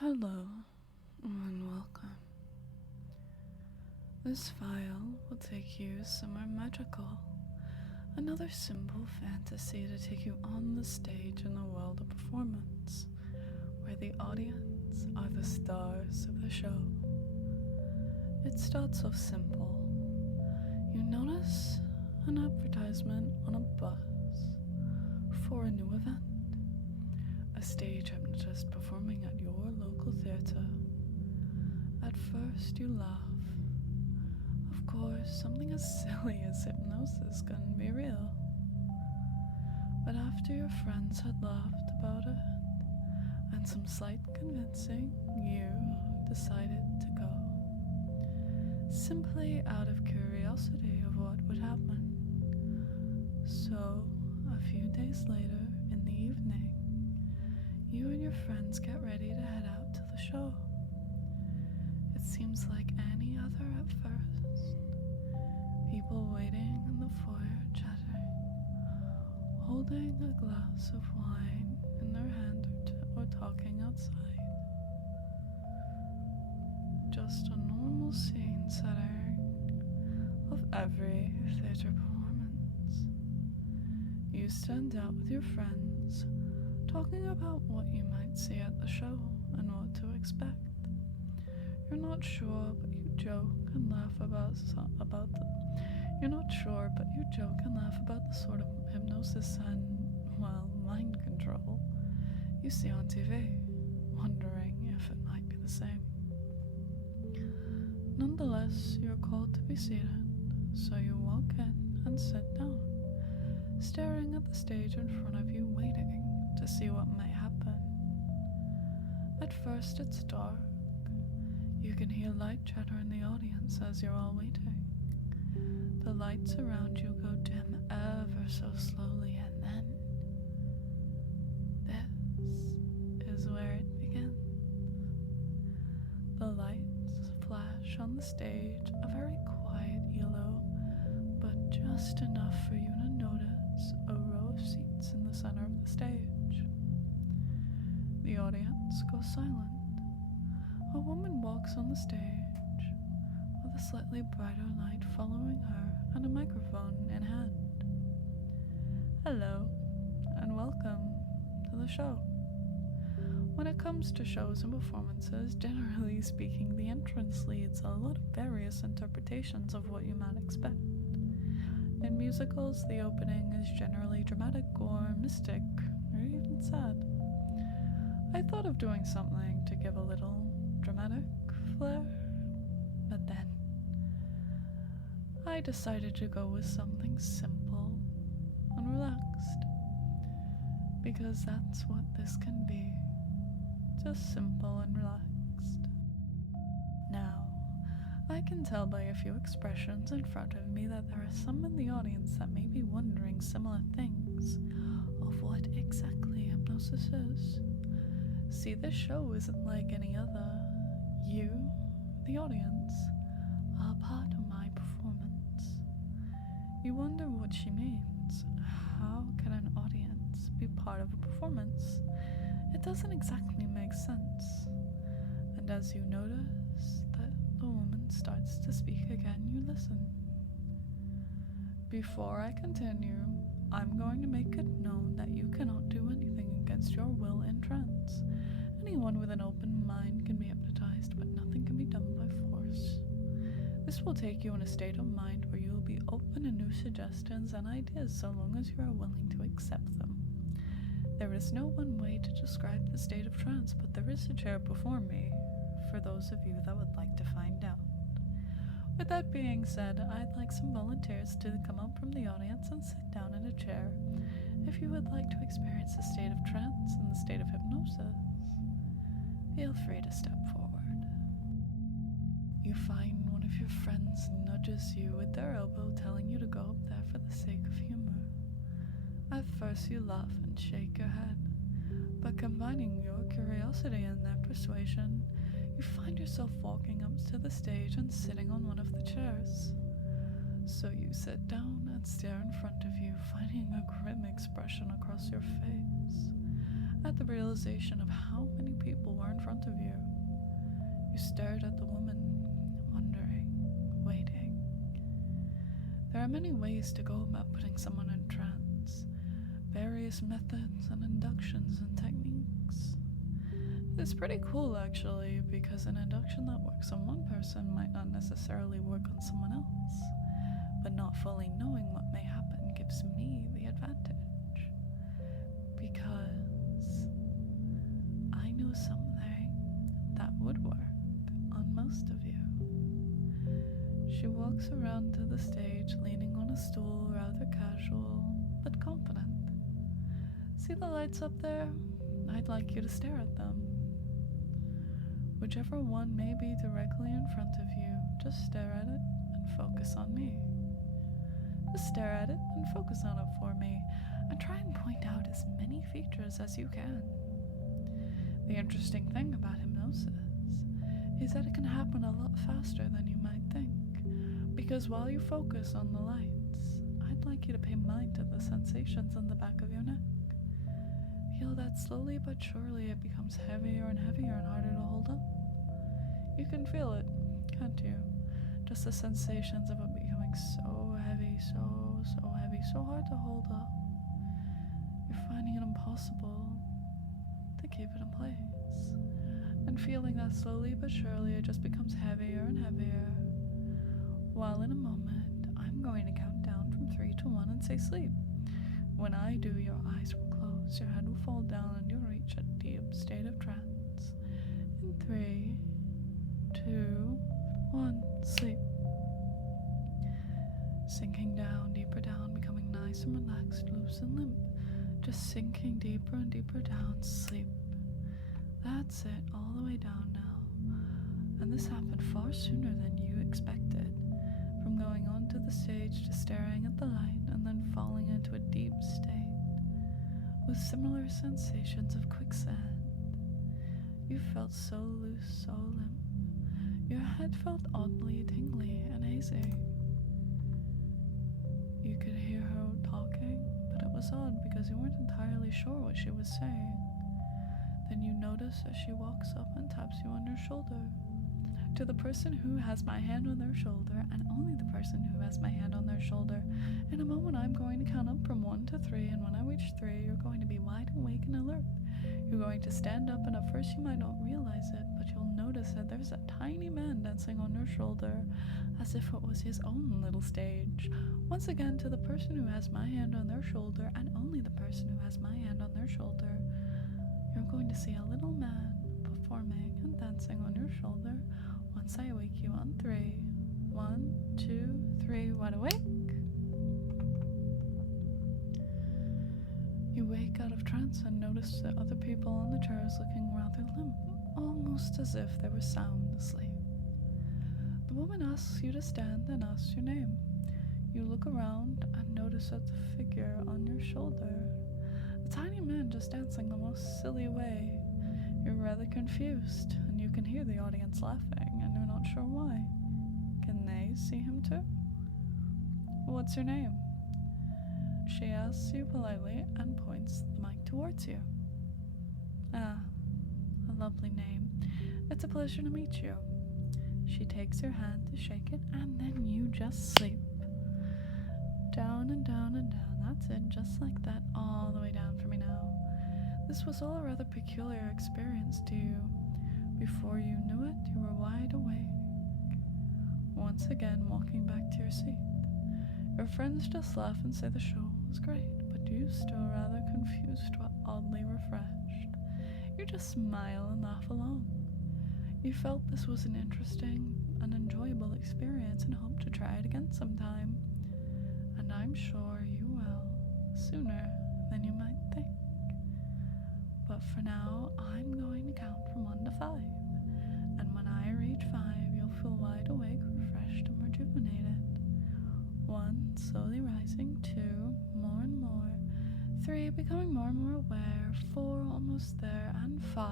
Hello and welcome. This file will take you somewhere magical, another simple fantasy to take you on the stage in the world of performance, where the audience are the stars of the show. It starts off simple. You notice an advertisement on a bus for a new event. A stage hypnotist performing at your local theater. At first you laugh. Of course, something as silly as hypnosis couldn't be real. But after your friends had laughed about it, and some slight convincing, you decided to go. Simply out of curiosity of what would happen. So, a few days later, in the evening, you and your friends get ready to head out to the show. It seems like any other at first. People waiting in the foyer chatting, holding a glass of wine in their hand or talking outside. Just a normal scene setting of every theater performance. You stand out with your friends, talking about what you might see at the show and what to expect. You're not sure, but you joke and laugh about the sort of hypnosis and, mind control you see on TV, wondering if it might be the same. Nonetheless, you're called to be seated, so you walk in and sit down, staring at the stage in front of you, waiting to see what may happen. At first it's dark. You can hear light chatter in the audience as you're all waiting. The lights around you go dim ever so slowly, and then this is where it begins. The lights flash on the stage, a very quiet yellow, but just enough for you to notice a row of seats in the center of the stage. The audience goes silent. A woman walks on the stage with a slightly brighter light following her and a microphone in hand. Hello, and welcome to the show. When it comes to shows and performances, generally speaking, the entrance leads a lot of various interpretations of what you might expect. In musicals, the opening is generally dramatic or mystic, or even sad. I thought of doing something to give a little dramatic flair, but then I decided to go with something simple and relaxed, because that's what this can be, just simple and relaxed. Now, I can tell by a few expressions in front of me that there are some in the audience that may be wondering similar things of what exactly hypnosis is. See, this show isn't like any other. You, the audience, are part of my performance. You wonder what she means. How can an audience be part of a performance? It doesn't exactly make sense. And as you notice that the woman starts to speak again, you listen. Before I continue, I'm going to make it known that you cannot do anything against your will in trance. Anyone with an open mind can be hypnotized, but nothing can be done by force. This will take you in a state of mind where you will be open to new suggestions and ideas so long as you are willing to accept them. There is no one way to describe the state of trance, but there is a chair before me for those of you that would like to find out. With that being said, I'd like some volunteers to come up from the audience and sit down in a chair if you would like to experience the state of trance and the state of hypnosis. Feel free to step forward. You find one of your friends nudges you with their elbow, telling you to go up there for the sake of humor. At first you laugh and shake your head, but combining your curiosity and their persuasion, you find yourself walking up to the stage and sitting on one of the chairs. So you sit down and stare in front of you, finding a grim expression across your face at the realization of how many people were in front of you. stared at the woman, wondering, waiting. There are many ways to go about putting someone in trance, various methods and inductions and techniques. It's pretty cool actually, because an induction that works on one person might not necessarily work on someone else, but not fully knowing what may happen gives me the advantage, because I know something that would work on most of you. She walks around to the stage leaning on a stool, rather casual but confident. See the lights up there? I'd like you to stare at them. Whichever one may be directly in front of you, just stare at it and focus on me. Just stare at it and focus on it for me, and try and point out as many features as you can. The interesting thing about hypnosis is that it can happen a lot faster than you might think, because while you focus on the lights, I'd like you to pay mind to the sensations in the back of your neck. Feel that slowly but surely it becomes heavier and heavier and harder to hold up. You can feel it, can't you? Just the sensations of it becoming so heavy, so heavy, so hard to hold up. You're finding it impossible to keep it in place. And feeling that slowly but surely it just becomes heavier and heavier. While in a moment, I'm going to count down from 3 to 1 and say sleep. When I do, your eyes will close, your head will fall down, and you'll reach a deep state of trance. In 3, 2, 1, sleep. Sinking down, deeper down, becoming nice and relaxed, loose and limp. Just sinking deeper and deeper down, sleep. That's it, all the way down now. And this happened far sooner than you expected. From going onto the stage to staring at the light and then falling into a deep state with similar sensations of quicksand. You felt so loose, so limp. Your head felt oddly tingly and hazy. You could hear her talking, but it was odd because you weren't entirely sure what she was saying. Then you notice as she walks up and taps you on your shoulder. To the person who has my hand on their shoulder, and only the person who has my hand on their shoulder, in a moment I'm going to count up from 1 to 3, and when I reach 3, you're going to be wide awake and alert. You're going to stand up, and at first you might not realize it, but you'll notice that there's a tiny man dancing on your shoulder, as if it was his own little stage. Once again, to the person who has my hand on their shoulder, and only the person who has my hand on their shoulder, you're going to see a little man performing and dancing on your shoulder. Once I wake you on 3, 1, 2, 3, wide awake. You wake out of trance and notice the other people on the chairs looking rather limp, almost as if they were sound asleep. The woman asks you to stand and asks your name. You look around and notice that the figure on your shoulder, a tiny man just dancing the most silly way. You're rather confused, and you can hear the audience laughing, and you're not sure why. Can they see him too? What's your name? She asks you politely and points the mic towards you. Ah, a lovely name. It's a pleasure to meet you. She takes your hand to shake it, and then you just sleep. Down and down and down. That's it, just like that, all the way down for me now. This was all a rather peculiar experience to you. Before you knew it, you were wide awake. Once again, walking back to your seat. Your friends just laugh and say the show was great, but you still rather confused but oddly refreshed. You just smile and laugh along. You felt this was an interesting and enjoyable experience and hope to try it again sometime. And I'm sure you will, sooner than you might think. But for now, I'm going to count from 1 to 5. And when I reach 5, you'll feel wide awake, refreshed, and rejuvenated. 1, slowly rising. 2, more and more. 3, becoming more and more aware. 4, almost there. And 5.